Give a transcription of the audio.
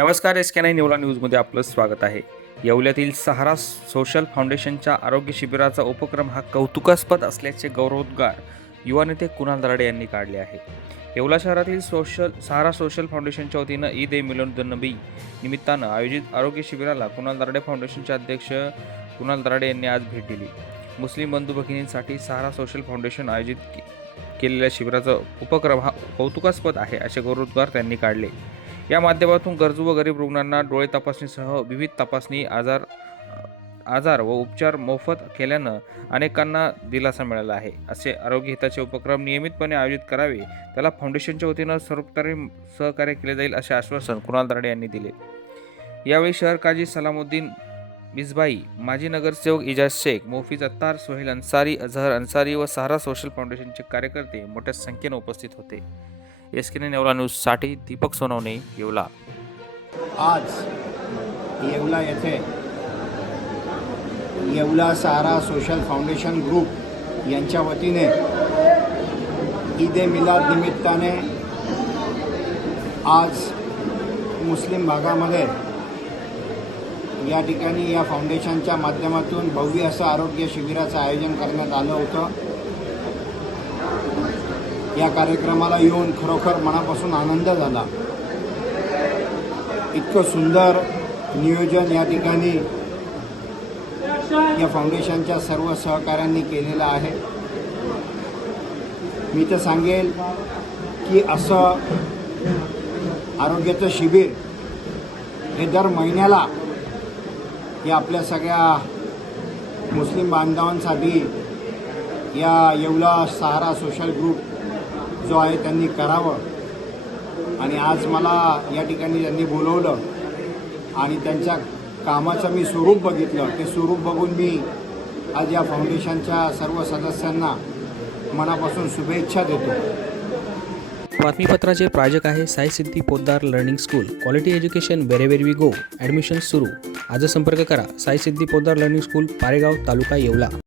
नमस्कार S K nine निवला न्यूजमध्ये आपलं स्वागत आहे. येवल्यातील सहारा सोशल फाउंडेशनच्या आरोग्य शिबिराचा उपक्रम हा कौतुकास्पद असल्याचे गौरवोद्गार युवा नेते कुणाल दराडे यांनी काढले आहे. येवला शहरातील सोशल सहारा सोशल फाउंडेशनच्या वतीनं ईद ए नबी निमित्तानं आयोजित आरोग्य शिबिराला कुणाल दराडे फाउंडेशनचे अध्यक्ष कुणाल दराडे यांनी आज भेट दिली. मुस्लिम बंधू भगिनींसाठी सहारा सोशल फाउंडेशन आयोजित केलेल्या शिबिराचा उपक्रम हा कौतुकास्पद आहे असे गौरवोद्गार त्यांनी काढले. या माध्यमातून गरजू व गरीब रुग्णांना डोळे तपासणीसह विविध तपासणी आजार आजार व उपचार मोफत केल्यानं अनेकांना दिलासा मिळाला आहे. असे आरोग्य हिताचे उपक्रम नियमितपणे आयोजित करावे त्याला फाउंडेशनच्या वतीनं सर्वतरी सहकार्य केले जाईल असे आश्वासन कुणाल दराडे यांनी दिले. यावेळी शहर काजी सलामुद्दीन मिसबाई माजी नगरसेवक इजाज शेख मोफीज अत्तार सोहेल अन्सारी अझहर अन्सारी व सहारा सोशल फाउंडेशनचे कार्यकर्ते मोठ्या संख्येने उपस्थित होते. एस के नेवला न्यूजसाठी दीपक सोनवणे येवला. आज येवला येथे Yeola Sahara social foundation group यांच्या वतीने ईद ए मिलाद निमित्ताने आज मुस्लिम भागामध्ये या ठिकाणी या फाउंडेशनच्या माध्यमातून भव्य असं आरोग्य शिबिराचं आयोजन करण्यात आलं होतं. या कार्यक्रमाला येऊन खरोखर मनापासून आनंद झाला. इतकं सुंदर नियोजन या ठिकाणी या फाउंडेशनच्या सर्व सहकाऱ्यांनी केलेलं आहे. मी तर सांगेल की असं आरोग्याचं शिबिर हे दर महिन्याला या आपल्या सगळ्या मुस्लिम बांधवांसाठी या येवला सहारा सोशल ग्रुप जो आहे त्यांनी करावं. आणि आज मला या ठिकाणी त्यांनी बोलवलं आणि त्यांच्या कामाचं मी स्वरूप बघितलं. ते स्वरूप बघून मी आज या फाउंडेशनच्या सर्व सदस्यांना मनापासून शुभेच्छा देतो. बातमीपत्राचे प्रायोजक आहे Sai Siddhi Poddar learning school. Quality education wherever we go admission सुरू. आज संपर्क करा. Sai Siddhi Poddar learning school Paregaon taluka Yeola.